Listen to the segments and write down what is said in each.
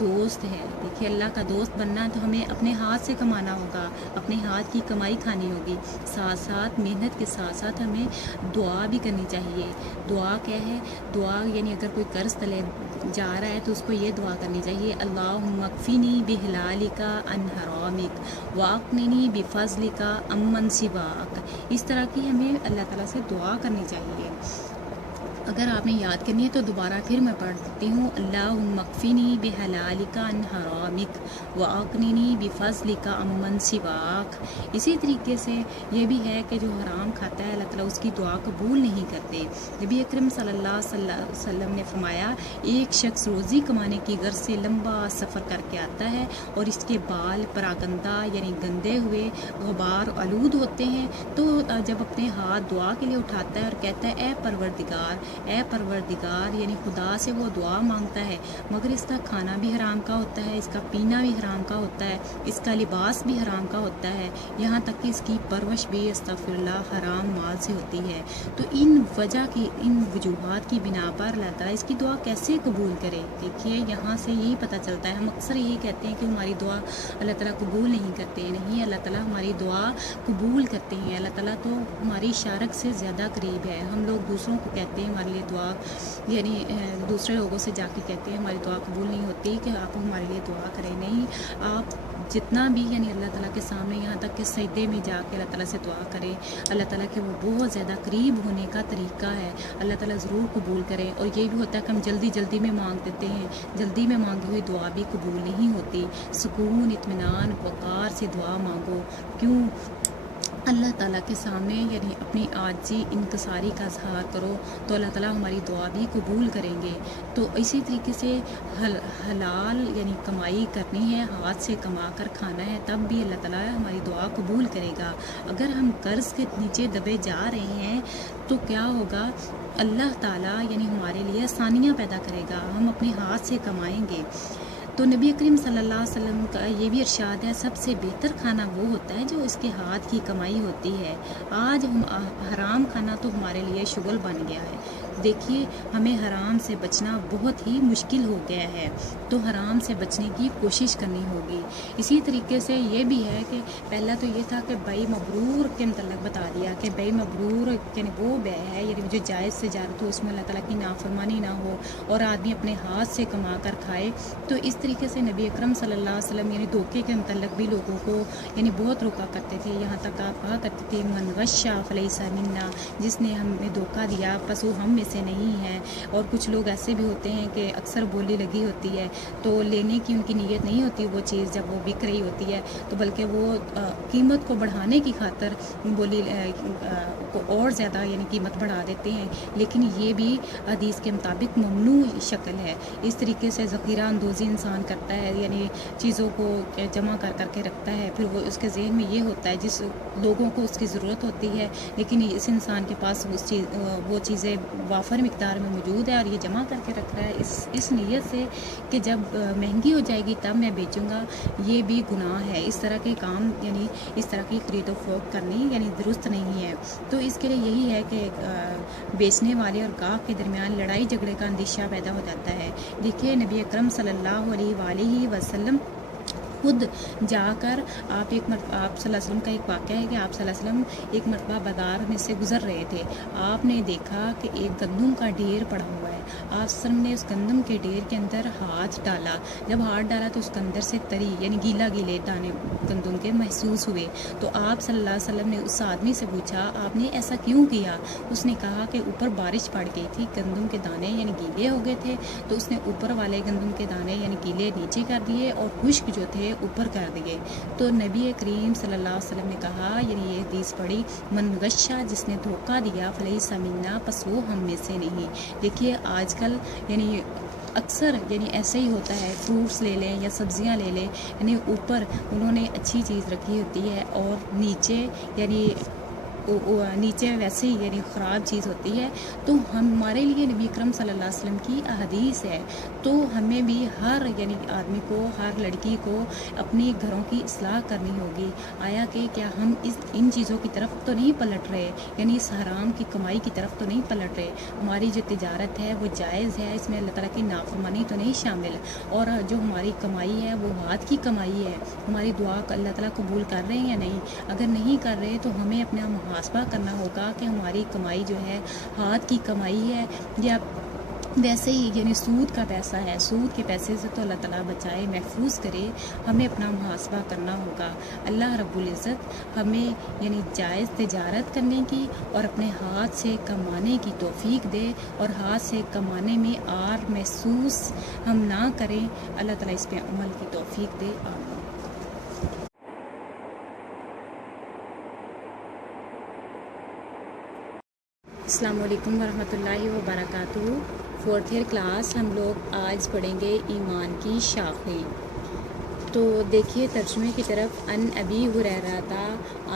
دوست ہے. دیکھیے اللہ کا دوست بننا ہے تو ہمیں اپنے ہاتھ سے کمانا ہوگا, اپنے ہاتھ کی کمائی کھانی ہوگی. ساتھ ساتھ محنت کے ساتھ ساتھ ہمیں دعا بھی کرنی چاہیے. دعا کیا ہے؟ دعا یعنی اگر کوئی قرض تلے جا رہا ہے تو اس کو یہ دعا کرنی چاہیے, اللہم اکفینی بحلالک عن حرامک واغننی بفضلک عمن سواک. اس طرح کی ہمیں اللہ تعالیٰ سے دعا کرنی چاہیے. اگر آپ نے یاد کرنی ہے تو دوبارہ پھر میں پڑھ دیتی ہوں, اللہم اکفینی بحلالک عن حرامک واغننی بفضلک عمن سواک. اسی طریقے سے یہ بھی ہے کہ جو حرام کھاتا ہے اللہ تعالیٰ اس کی دعا قبول نہیں کرتے. نبی اکرم صلی اللہ علیہ وسلم نے فرمایا, ایک شخص روزی کمانے کی غرض سے لمبا سفر کر کے آتا ہے اور اس کے بال پراگندہ یعنی گندے ہوئے غبار آلود ہوتے ہیں, تو جب اپنے ہاتھ دعا کے لیے اٹھاتا ہے اور کہتا ہے اے پروردگار یعنی خدا سے وہ دعا مانگتا ہے, مگر اس کا کھانا بھی حرام کا ہوتا ہے, اس کا پینا بھی حرام کا ہوتا ہے, اس کا لباس بھی حرام کا ہوتا ہے, یہاں تک کہ اس کی پرورش بھی استغفر اللہ حرام مال سے ہوتی ہے. تو ان وجوہات کی بنا پر اللہ تعالیٰ اس کی دعا کیسے قبول کرے؟ دیکھیے یہاں سے یہی پتہ چلتا ہے. ہم اکثر یہی کہتے ہیں کہ ہماری دعا اللہ تعالیٰ قبول نہیں کرتے. نہیں, اللہ تعالیٰ ہماری دعا قبول کرتے ہیں. اللہ تعالیٰ تو ہماری شارک سے زیادہ قریب ہے. ہم لوگ دوسروں کو کہتے ہیں ہمارے لیے دعا, یعنی دوسرے لوگوں سے جا کے کہتے ہیں ہماری دعا قبول نہیں ہوتی کہ آپ ہمارے لیے دعا کریں. نہیں, آپ جتنا بھی یعنی اللہ تعالیٰ کے سامنے یہاں تک کہ سجدے میں جا کے اللہ تعالیٰ سے دعا کریں, اللہ تعالیٰ کے وہ بہت زیادہ قریب ہونے کا طریقہ ہے. اللہ تعالیٰ ضرور قبول کریں. اور یہ بھی ہوتا ہے کہ ہم جلدی میں مانگ دیتے ہیں, جلدی میں مانگی ہوئی دعا بھی قبول نہیں ہوتی. سکون, اطمینان, وقار سے دعا مانگو. کیوں؟ اللہ تعالیٰ کے سامنے یعنی اپنی عاجزی انکساری کا اظہار کرو تو اللہ تعالیٰ ہماری دعا بھی قبول کریں گے. تو اسی طریقے سے حلال یعنی کمائی کرنی ہے, ہاتھ سے کما کر کھانا ہے, تب بھی اللہ تعالیٰ ہماری دعا قبول کرے گا. اگر ہم قرض کے نیچے دبے جا رہے ہیں تو کیا ہوگا؟ اللہ تعالیٰ یعنی ہمارے لیے آسانیاں پیدا کرے گا, ہم اپنے ہاتھ سے کمائیں گے. تو نبی کریم صلی اللہ علیہ وسلم کا یہ بھی ارشاد ہے, سب سے بہتر کھانا وہ ہوتا ہے جو اس کے ہاتھ کی کمائی ہوتی ہے. آج حرام کھانا تو ہمارے لیے شغل بن گیا ہے. دیکھیے ہمیں حرام سے بچنا بہت ہی مشکل ہو گیا ہے, تو حرام سے بچنے کی کوشش کرنی ہوگی. اسی طریقے سے یہ بھی ہے کہ پہلا تو یہ تھا کہ بے مبرور کے متعلق بتا دیا کہ بے مبرور یعنی وہ بے ہے یعنی جو جائز تجارت ہو, اس میں اللہ تعالیٰ کی نافرمانی نہ ہو اور آدمی اپنے ہاتھ سے کما کر کھائے. تو اس طریقے سے نبی اکرم صلی اللہ علیہ وسلم یعنی دھوکے کے متعلق بھی لوگوں کو یعنی بہت روکا کرتے تھے. یہاں تک آپ کہا کرتے تھے من غش فلیس منا, جس نے ہمیں دھوکہ دیا بس وہ ہم میں سے نہیں ہے. اور کچھ لوگ ایسے بھی ہوتے ہیں کہ اکثر بولی لگی ہوتی ہے تو لینے کی ان کی نیت نہیں ہوتی وہ چیز جب وہ بک رہی ہوتی ہے, تو بلکہ وہ قیمت کو بڑھانے کی خاطر بولی کو اور زیادہ یعنی قیمت بڑھا دیتے ہیں. لیکن یہ بھی حدیث کے مطابق ممنوع شکل ہے. اس طریقے سے ذخیرہ اندوزی انسان کرتا ہے, یعنی چیزوں کو جمع کر کے رکھتا ہے, پھر وہ اس کے ذہن میں یہ ہوتا ہے جس لوگوں کو اس کی ضرورت ہوتی ہے لیکن اس انسان کے پاس وہ چیزیں وافر مقدار میں موجود ہے اور یہ جمع کر کے رکھ رہا ہے اس نیت سے کہ جب مہنگی ہو جائے گی تب میں بیچوں گا. یہ بھی گناہ ہے. اس طرح کے کام یعنی اس طرح کی خرید و فروخت کرنی یعنی درست نہیں ہے. تو اس کے لیے یہی ہے کہ بیچنے والے اور گاہک کے درمیان لڑائی جھگڑے کا اندیشہ پیدا ہو جاتا ہے. دیکھیے نبی اکرم صلی اللہ علیہ وآلہ وسلم خود جا کر آپ صلی اللہ علیہ وسلم کا ایک واقعہ ہے کہ آپ صلی اللہ علیہ وسلم ایک مرتبہ بازار میں سے گزر رہے تھے. آپ نے دیکھا کہ ایک گندم کا ڈھیر پڑا ہوا ہے. آپ صلی اللہ علیہ وسلم نے اس گندم کے ڈھیر کے اندر ہاتھ ڈالا. جب ہاتھ ڈالا تو اس کے اندر سے تری یعنی گیلے دانے گندم کے محسوس ہوئے. تو آپ صلی اللہ علیہ وسلم نے اس آدمی سے پوچھا آپ نے ایسا کیوں کیا؟ اس نے کہا کہ اوپر بارش پڑ گئی تھی, گندم کے دانے یعنی گیلے ہو گئے تھے, تو اس نے اوپر والے گندم کے دانے یعنی گیلے نیچے کر دیے اور خشک جو تھے اوپر کر دیے. تو نبی کریم صلی اللہ علیہ وسلم نے کہا یعنی یہ حدیث پڑھی, من غشا, جس نے دھوکہ دیا فلیس منا, پس وہ ہم میں سے نہیں. دیکھیے آج کل یعنی اکثر یعنی ایسے ہی ہوتا ہے, فروٹس لے لیں یا سبزیاں لے لیں, یعنی اوپر انہوں نے اچھی چیز رکھی ہوتی ہے اور نیچے یعنی نیچے ویسے ہی یعنی خراب چیز ہوتی ہے، تو ہمارے لیے نبی اکرم صلی اللہ علیہ وسلم کی احادیث ہے، تو ہمیں بھی ہر یعنی آدمی کو، ہر لڑکی کو اپنے گھروں کی اصلاح کرنی ہوگی۔ آیا کہ کیا ہم ان چیزوں کی طرف تو نہیں پلٹ رہے، یعنی اس حرام کی کمائی کی طرف تو نہیں پلٹ رہے؟ ہماری جو تجارت ہے وہ جائز ہے، اس میں اللہ تعالیٰ کی نافرمانی تو نہیں شامل، اور جو ہماری کمائی ہے وہ ہاتھ کی کمائی ہے، ہماری دعا کو اللہ تعالیٰ قبول کر رہے ہیں یا نہیں؟ اگر نہیں کر رہے تو ہمیں اپنا محاسبہ کرنا ہوگا کہ ہماری کمائی جو ہے ہاتھ کی کمائی ہے یا ویسے ہی یعنی سود کا پیسہ ہے۔ سود کے پیسے سے تو اللہ تعالیٰ بچائے، محفوظ کرے، ہمیں اپنا محاسبہ کرنا ہوگا۔ اللہ رب العزت ہمیں یعنی جائز تجارت کرنے کی اور اپنے ہاتھ سے کمانے کی توفیق دے، اور ہاتھ سے کمانے میں آر محسوس ہم نہ کریں۔ اللہ تعالیٰ اس پہ عمل کی توفیق دے، آمین۔ السلام علیکم ورحمۃ اللہ وبرکاتہ۔ فورتھ ایئر کلاس ہم لوگ آج پڑھیں گے ایمان کی شاخیں۔ تو دیکھیے ترجمے کی طرف، ان ابی ہریرہ،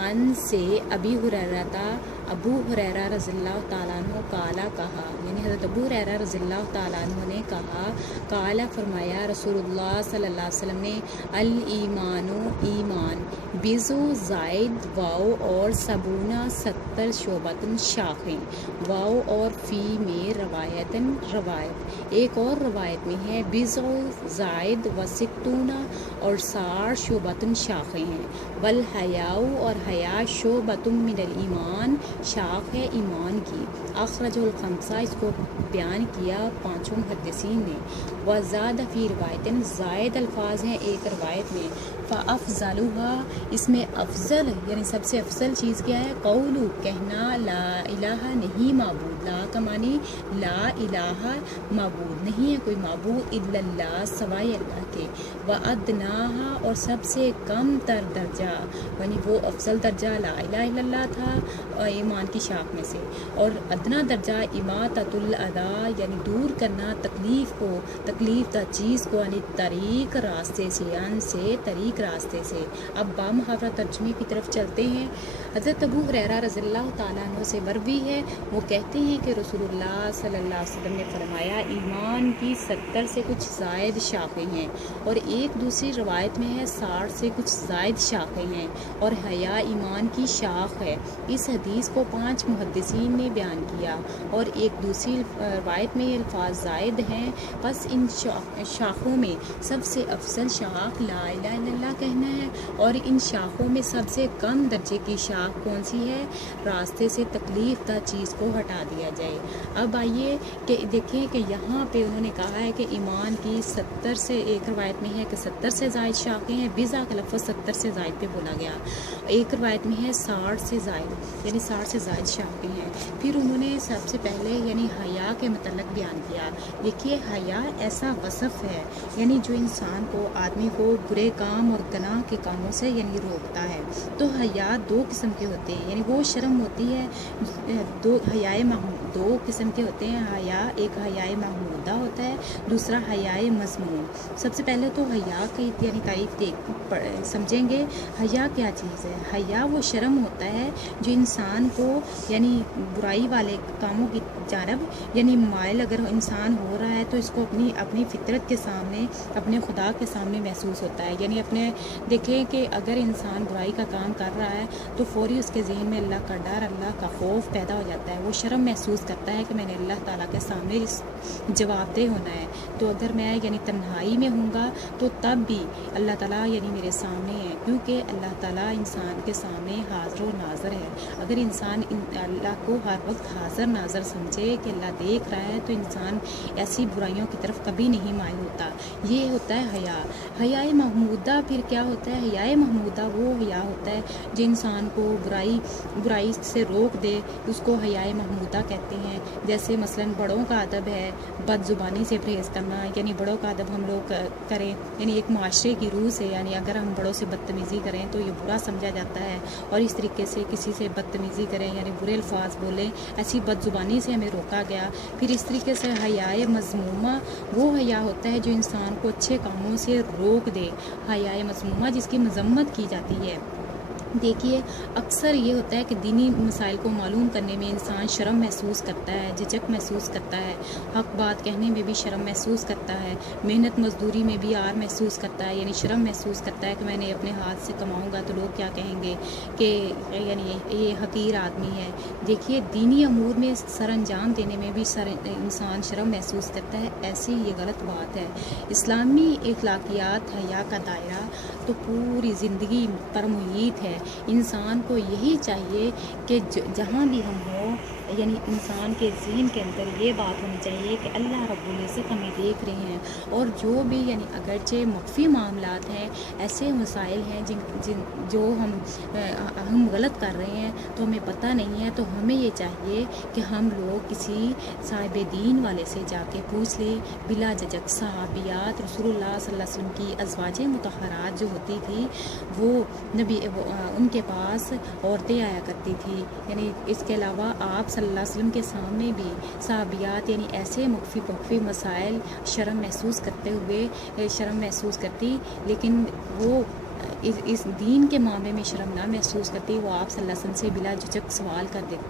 ان سے ابی ہریرہ، ابو ہریرہ رضی اللہ تعالیٰ عنہ قالا کہا، یعنی حضرت ابو ہریرہ رضی اللہ تعالیٰ عنہ نے کہا، قالا فرمایا رسول اللہ صلی اللہ علیہ وسلم نے، الایمان ایمان، بیزو زائد واو اور سبونا 70 شعبتن شاخیں، واو اور فی میں روایتن روایت، ایک اور روایت میں ہے بیزو زائد و ستونا اور 60 شعبتن شاخیں ہیں، والحیاء اور حیا شعبتن من الایمان، شاخ ہے ایمان کی، اخرج الخمسہ، اس کو بیان کیا پانچوں محدثین نے، وزاد فی روایتن، زائد الفاظ ہیں ایک روایت میں، فافضلها، اس میں افضل یعنی سب سے افضل چیز کیا ہے؟ قولو، کہنا، لا الہ نہیں معبود، لا کا معنی لا الہ معبود نہیں ہے کوئی معبود، الا اللہ سوائے اللہ کے، وادناہا اور سب سے کم تر درجہ، یعنی وہ افضل درجہ لا الہ الا اللہ تھا ایمان کی شاخ میں سے، اور ادنا درجہ اماطۃ الاذی، یعنی دور کرنا تکلیف کو، تکلیف دہ چیز کو، یعنی طریق راستے سے، سے طریق راستے سے۔ اب با محاورہ ترجمے کی طرف چلتے ہیں۔ حضرت ابو ہریرہ رضی اللہ تعالیٰ عنہ سے مروی ہے، وہ کہتے ہیں کہ رسول اللہ صلی اللہ علیہ وسلم نے فرمایا، ایمان کی 70 سے کچھ زائد شاخیں ہیں، اور ایک دوسری روایت میں ہے 60 سے کچھ زائد شاخیں ہیں، اور حیا ایمان کی شاخ ہے۔ اس حدیث کو 5 محدثین نے بیان کیا، اور ایک دوسری روایت میں یہ الفاظ زائد ہیں۔ بس ان شاخوں میں سب سے افضل شاخ لا الہ الا اللہ کہنا ہے، اور ان شاخوں میں سب سے کم درجے کی شاخ کون سی ہے؟ راستے سے تکلیف دہ چیز کو ہٹا دیا جائے۔ اب آئیے کہ دیکھیں کہ یہاں پہ انہوں نے کہا ہے کہ ایمان کی 70 سے، ایک روایت میں ہے کہ 70 سے زائد شاخیں ہیں، بزا کا لفظ 70 سے زائد پہ بولا گیا، ایک روایت میں ہے 60 سے زائد، یعنی 60 سے زائد شاخیں ہیں۔ پھر انہوں نے سب سے پہلے یعنی حیا کے متعلق بیان کیا۔ دیکھیے حیا ایسا وصف ہے یعنی جو انسان کو، آدمی کو برے کام اور گناہ کے کاموں سے یعنی روکتا ہے۔ تو حیا 2 قسم کے ہوتے ہیں، یعنی وہ شرم ہوتی ہے، دو قسم کے ہوتے ہیں حیا، ایک حیا محمودہ ہوتا ہے، دوسرا حیا مذموم۔ سب سے پہلے تو حیا کی یعنی تعریف سمجھیں گے۔ حیا کیا چیز ہے؟ حیا وہ شرم ہوتا ہے جو انسان کو یعنی برائی والے کاموں کی جانب یعنی مائل اگر انسان ہو رہا ہے تو اس کو اپنی فطرت کے سامنے، اپنے خدا کے سامنے محسوس ہوتا ہے، یعنی اپنے دیکھیں کہ اگر انسان برائی کا کام کر رہا ہے تو فوری اس کے ذہن میں اللہ کا ڈر، اللہ کا خوف پیدا ہو جاتا ہے، وہ شرم محسوس کرتا ہے کہ میں نے اللہ تعالیٰ کے سامنے جواب دہ ہونا ہے۔ تو اگر میں یعنی تنہائی میں ہوں گا تو تب بھی اللہ تعالیٰ یعنی میرے سامنے ہے، کیونکہ اللہ تعالیٰ انسان کے سامنے حاضر و ناظر ہے۔ اگر انسان اللہ کو ہر وقت حاضر ناظر سمجھے کہ اللہ دیکھ رہا ہے تو انسان ایسی برائیوں کی طرف کبھی نہیں مائل ہوتا۔ یہ ہوتا ہے حیا۔ حیا محمودہ پھر کیا ہوتا ہے؟ حیا محمودہ وہ حیا ہوتا ہے جو انسان کو برائی سے روک دے، اس کو حیا محمودہ کہتے ہیں۔ جیسے مثلاً بڑوں کا ادب ہے، بد زبانی سے پرہیز کرنا، یعنی بڑوں کا ادب ہم لوگ کریں، یعنی ایک معاشرے کی روح سے، یعنی اگر ہم بڑوں سے بدتمیزی کریں تو یہ برا سمجھا جاتا ہے، اور اس طریقے سے کسی سے بدتمیزی کریں یعنی برے الفاظ بولیں، ایسی بد زبانی سے ہمیں روکا گیا۔ پھر اس طریقے سے حیا مذمومہ وہ حیا ہوتا ہے جو انسان کو اچھے کاموں سے روک دے، حیا مذمومہ جس کی مذمت کی جاتی ہے۔ دیکھیے اکثر یہ ہوتا ہے کہ دینی مسائل کو معلوم کرنے میں انسان شرم محسوس کرتا ہے، جھجک محسوس کرتا ہے، حق بات کہنے میں بھی شرم محسوس کرتا ہے، محنت مزدوری میں بھی آر محسوس کرتا ہے، یعنی شرم محسوس کرتا ہے کہ میں نے اپنے ہاتھ سے کماؤں گا تو لوگ کیا کہیں گے کہ یعنی یہ حقیر آدمی ہے۔ دیکھیے دینی امور میں سر انجام دینے میں بھی انسان شرم محسوس کرتا ہے، ایسی یہ غلط بات ہے۔ اسلامی اخلاقیات حیا کا دائرہ تو پوری زندگی پر محیط ہے۔ انسان کو یہی چاہیے کہ جہاں بھی ہم ہوں، یعنی انسان کے ذہن کے اندر یہ بات ہونی چاہیے کہ اللہ رب العزت ہمیں دیکھ رہے ہیں، اور جو بھی یعنی اگرچہ مخفی معاملات ہیں، ایسے مسائل ہیں جو ہم غلط کر رہے ہیں تو ہمیں پتہ نہیں ہے، تو ہمیں یہ چاہیے کہ ہم لوگ کسی صاحب دین والے سے جا کے پوچھ لیں بلا جھجک۔ صحابیات رسول اللہ صلی اللہ علیہ وسلم کی ازواج مطہرات جو ہوتی تھی وہ ان کے پاس عورتیں آیا کرتی تھی، یعنی اس کے علاوہ آپ صلی اللہ علیہ وسلم کے سامنے بھی صحابیات یعنی ایسے مخفی مسائل شرم محسوس کرتے ہوئے شرم محسوس کرتی، لیکن وہ اس دین کے معاملے میں شرم نہ محسوس کرتی، وہ آپ صلی اللہ علیہ وسلم سے بلا جھجک سوال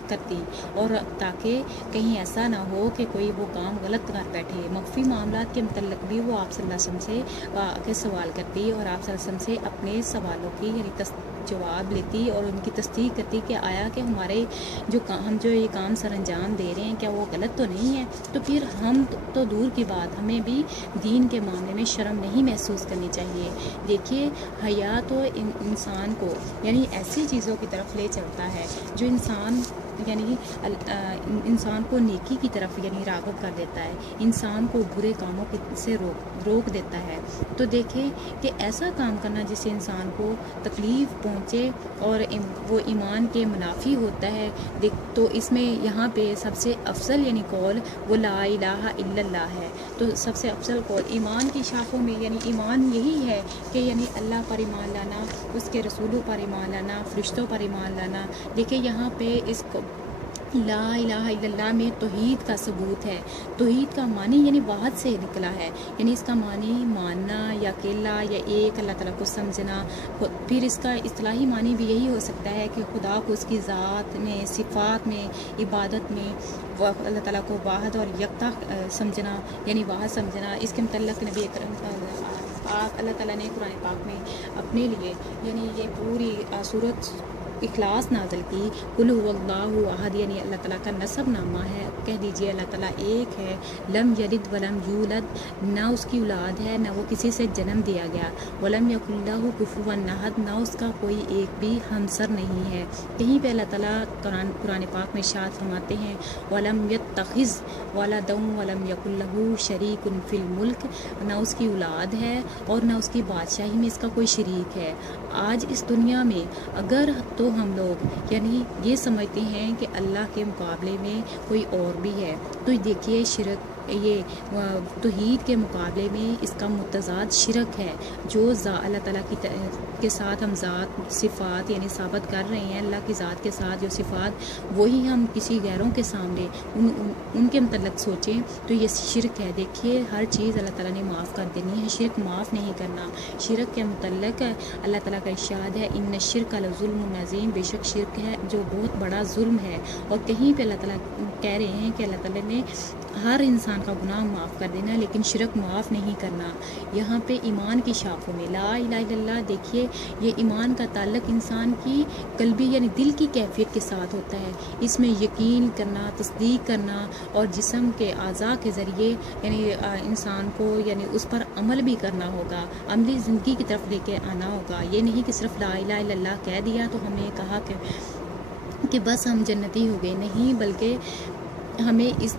کرتی، اور تاکہ کہیں ایسا نہ ہو کہ کوئی وہ کام غلط کر بیٹھے۔ مخفی معاملات کے متعلق بھی وہ آپ صلی اللہ علیہ وسلم سے سوال کرتی، اور آپ صلی اللہ علیہ وسلم سے اپنے سوالوں کی یعنی جواب لیتی اور ان کی تصدیق کرتی کہ آیا کہ ہمارے ہم جو یہ کام سر انجام دے رہے ہیں کیا وہ غلط تو نہیں ہے۔ تو پھر ہم تو دور کی بات، ہمیں بھی دین کے معاملے میں شرم نہیں محسوس کرنی چاہیے۔ دیکھیے حیا تو انسان کو یعنی ایسی چیزوں کی طرف لے چلتا ہے جو انسان کو نیکی کی طرف یعنی راغب کر دیتا ہے، انسان کو برے کاموں سے روک دیتا ہے۔ تو دیکھیں کہ ایسا کام کرنا جس سے انسان کو تکلیف پہنچے اور وہ ایمان کے منافی ہوتا ہے، تو اس میں یہاں پہ سب سے افضل یعنی قول وہ لا الہ الا اللہ ہے۔ تو سب سے افضل قول ایمان کی شاخوں میں یعنی ایمان یہی ہے کہ یعنی اللہ پر ایمان لانا، اس کے رسولوں پر ایمان لانا، فرشتوں پر ایمان لانا۔ دیکھیں یہاں پہ اس کو لا الہ الا اللہ میں توحید کا ثبوت ہے۔ توحید کا معنی یعنی واحد سے نکلا ہے، یعنی اس کا معنی ماننا یا اکیلا یا ایک اللہ تعالیٰ کو سمجھنا۔ پھر اس کا اصطلاحی معنی بھی یہی ہو سکتا ہے کہ خدا کو اس کی ذات میں، صفات میں، عبادت میں اللہ تعالیٰ کو واحد اور یکتا سمجھنا، یعنی واحد سمجھنا۔ اس کے متعلق نبی اکرم اللہ تعالیٰ نے قرآن پاک میں اپنے لیے یعنی یہ پوری سورت اخلاص نازل کی، قل هو اللہ احد، یعنی اللہ تعالیٰ کا نسب نامہ ہے۔ کہہ دیجئے اللہ تعالیٰ ایک ہے، لم یلد ولم یولد، نہ اس کی اولاد ہے نہ وہ کسی سے جنم دیا گیا، ولم یکن لہ کفوا احد، نہ اس کا کوئی ایک بھی ہمسر نہیں ہے۔ کہیں پہ اللہ تعالیٰ قرآن پاک میں ارشاد فرماتے ہیں ولم یتخذ ولدا ولم یکن لہ شریک فی الملک، نہ اس کی اولاد ہے اور نہ اس کی بادشاہی میں اس کا کوئی شریک ہے۔ آج اس دنیا میں اگر تو ہم لوگ یعنی یہ سمجھتے ہیں کہ اللہ کے مقابلے میں کوئی اور بھی ہے، تو دیکھیے شرک یہ توحید کے مقابلے میں اس کا متضاد شرک ہے، جو اللہ تعالیٰ کے ساتھ ہم ذات صفات یعنی ثابت کر رہے ہیں، اللہ کی ذات کے ساتھ جو صفات وہی ہم کسی غیروں کے سامنے ان کے متعلق سوچیں تو یہ شرک ہے۔ دیکھیے ہر چیز اللہ تعالیٰ نے معاف کر دینی ہے، شرک معاف نہیں کرنا۔ شرک کے متعلق اللہ تعالیٰ کا ارشاد ہے ان الشرک لظلم عظیم، بے شک شرک ہے جو بہت بڑا ظلم ہے۔ اور کہیں پہ اللہ تعالیٰ کہہ رہے ہیں کہ اللہ تعالیٰ نے ہر انسان کا گناہ معاف کر دینا لیکن شرک معاف نہیں کرنا۔ یہاں پہ ایمان کی شاخوں میں لا الہ الا اللہ، دیکھیے یہ ایمان کا تعلق انسان کی قلبی یعنی دل کی کیفیت کے ساتھ ہوتا ہے، اس میں یقین کرنا، تصدیق کرنا اور جسم کے اعضاء کے ذریعے یعنی انسان کو یعنی اس پر عمل بھی کرنا ہوگا، عملی زندگی کی طرف لے کے آنا ہوگا۔ یہ نہیں کہ صرف لا الہ الا اللہ کہہ دیا تو ہمیں کہا کہ بس ہم جنتی ہو گئے، نہیں، بلکہ ہمیں اس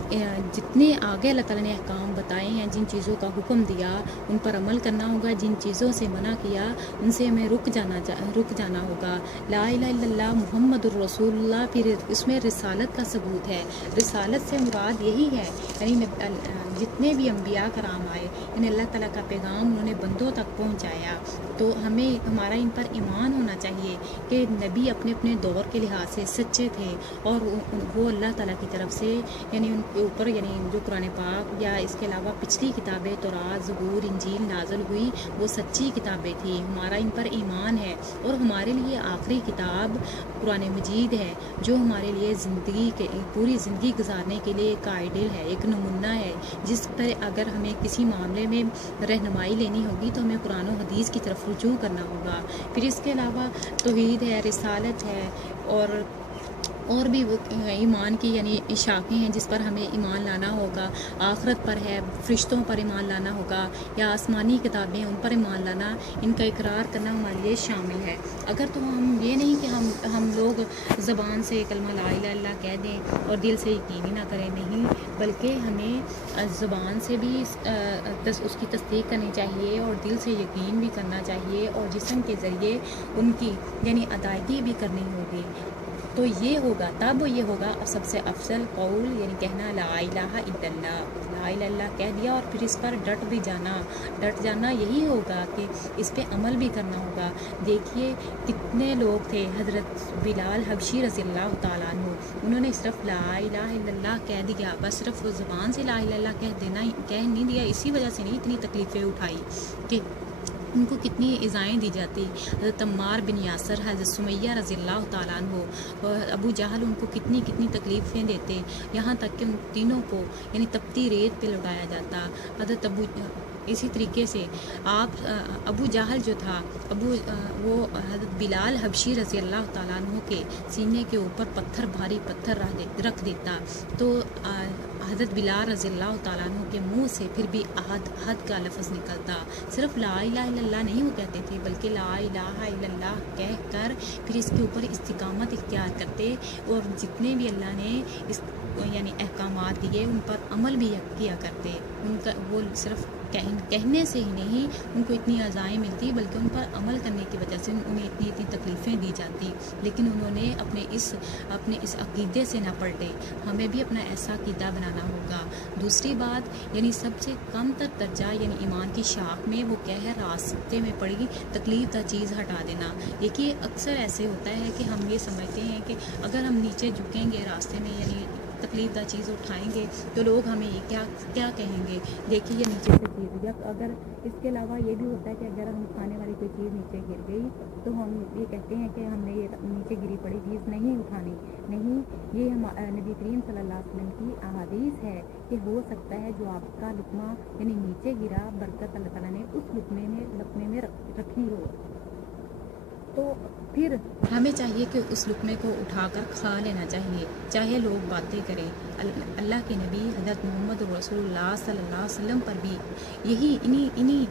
جتنے آگے اللہ تعالیٰ نے احکام بتائے ہیں، جن چیزوں کا حکم دیا ان پر عمل کرنا ہوگا، جن چیزوں سے منع کیا ان سے ہمیں رک جانا ہوگا۔ لا الہ الا اللہ محمد الرسول اللہ، پھر اس میں رسالت کا ثبوت ہے۔ رسالت سے مراد یہی ہے یعنی جتنے بھی انبیاء کرام آئے یعنی اللہ تعالیٰ کا پیغام انہوں نے بندوں تک پہنچایا، تو ہمارا ان پر ایمان ہونا چاہیے کہ نبی اپنے اپنے دور کے لحاظ سے سچے تھے اور وہ اللہ تعالیٰ کی طرف سے یعنی ان کے اوپر یعنی جو قرآن پاک یا اس کے علاوہ پچھلی کتابیں تورات، زبور، انجیل نازل ہوئی وہ سچی کتابیں تھیں، ہمارا ان پر ایمان ہے، اور ہمارے لیے آخری کتاب قرآن مجید ہے جو ہمارے لیے پوری زندگی گزارنے کے لیے ایک آئیڈل ہے، ایک نمونہ ہے، جس پر اگر ہمیں کسی معاملے میں رہنمائی لینی ہوگی تو ہمیں قرآن و حدیث کی طرف رجوع کرنا ہوگا۔ پھر اس کے علاوہ توحید ہے، رسالت ہے، اور بھی وہ ایمان کی یعنی شاخیں ہیں جس پر ہمیں ایمان لانا ہوگا، آخرت پر ہے، فرشتوں پر ایمان لانا ہوگا، یا آسمانی کتابیں ان پر ایمان لانا، ان کا اقرار کرنا ہمارے لیے شامل ہے۔ اگر تو ہم یہ نہیں کہ ہم لوگ زبان سے کلمہ لا الہ الا اللہ کہہ دیں اور دل سے یقین ہی نہ کریں، نہیں، بلکہ ہمیں زبان سے بھی اس کی تصدیق کرنی چاہیے اور دل سے یقین بھی کرنا چاہیے اور جسم کے ذریعے ان کی یعنی ادائیگی بھی کرنی ہوگی۔ تو یہ ہوگا، تب یہ ہوگا سب سے افضل قول، یعنی کہنا لا الہ الا اللہ، لا الہ الا اللہ کہہ دیا اور پھر اس پر ڈٹ جانا یہی ہوگا کہ اس پہ عمل بھی کرنا ہوگا۔ دیکھیے کتنے لوگ تھے، حضرت بلال حبشی رضی اللہ تعالیٰ عنہ، انہوں نے صرف لا الہ الا اللہ کہہ دیا، بس صرف زبان سے لا الہ الا اللہ کہہ نہیں دیا، اسی وجہ سے نہیں اتنی تکلیفیں اٹھائی کہ ان کو کتنی ایذائیں دی جاتی۔ حضرت عمار بن یاسر، حضرت سمیہ رضی اللہ تعالیٰ عنہ، ابو جہل ان کو کتنی تکلیفیں دیتے، یہاں تک کہ ان تینوں کو یعنی تپتی ریت پہ لٹایا جاتا۔ اسی طریقے سے ابو جہل جو تھا، وہ حضرت بلال حبشی رضی اللہ تعالیٰ عنہ کے سینے کے اوپر بھاری پتھر رکھ دیتا تو حضرت بلال رضی اللہ تعالیٰ عنہ کے منہ سے پھر بھی احد کا لفظ نکلتا، صرف لا الہ الا اللہ نہیں وہ کہتے تھے بلکہ لا الہ الا اللہ کہہ کر پھر اس کے اوپر استقامت اختیار کرتے، اور جتنے بھی اللہ نے یعنی احکامات دیے ان پر عمل بھی کیا کرتے۔ ان کا وہ صرف کہنے سے ہی نہیں ان کو اتنی عزائیں ملتی، بلکہ ان پر عمل کرنے کی وجہ سے انہیں اتنی تکلیفیں دی جاتی، لیکن انہوں نے اپنے اس عقیدے سے نہ پلٹے۔ ہمیں بھی اپنا ایسا عقیدہ بنانا ہوگا۔ دوسری بات یعنی سب سے کم تر درجہ یعنی ایمان کی شاخ میں وہ کیا ہے، راستے میں پڑی تکلیف دہ چیز ہٹا دینا۔ دیکھیے اکثر ایسے ہوتا ہے کہ ہم یہ سمجھتے ہیں کہ اگر ہم نیچے جھکیں گے راستے میں یعنی تکلیف دہ چیز اٹھائیں گے تو لوگ ہمیں کیا کہیں گے، دیکھیے یہ نیچے سے چیز، یا اگر اس کے علاوہ یہ بھی ہوتا ہے کہ اگر ہم کھانے والی کوئی چیز نیچے گر گئی تو ہم یہ کہتے ہیں کہ ہم نے یہ نیچے گری پڑی چیز نہیں اٹھانی، نہیں، یہ نبی کریم صلی اللہ علیہ وسلم کی احادیث ہے کہ ہو سکتا ہے جو آپ کا لقمہ یعنی نیچے گرا، برکت اللہ تعالیٰ نے اس لقمے میں رکھی ہو، تو پھر ہمیں چاہیے کہ اس لقمے کو اٹھا کر کھا لینا چاہیے، چاہے لوگ باتیں کریں۔ اللہ کے نبی حضرت محمد رسول اللہ صلی اللہ علیہ وسلم پر بھی یہی انہی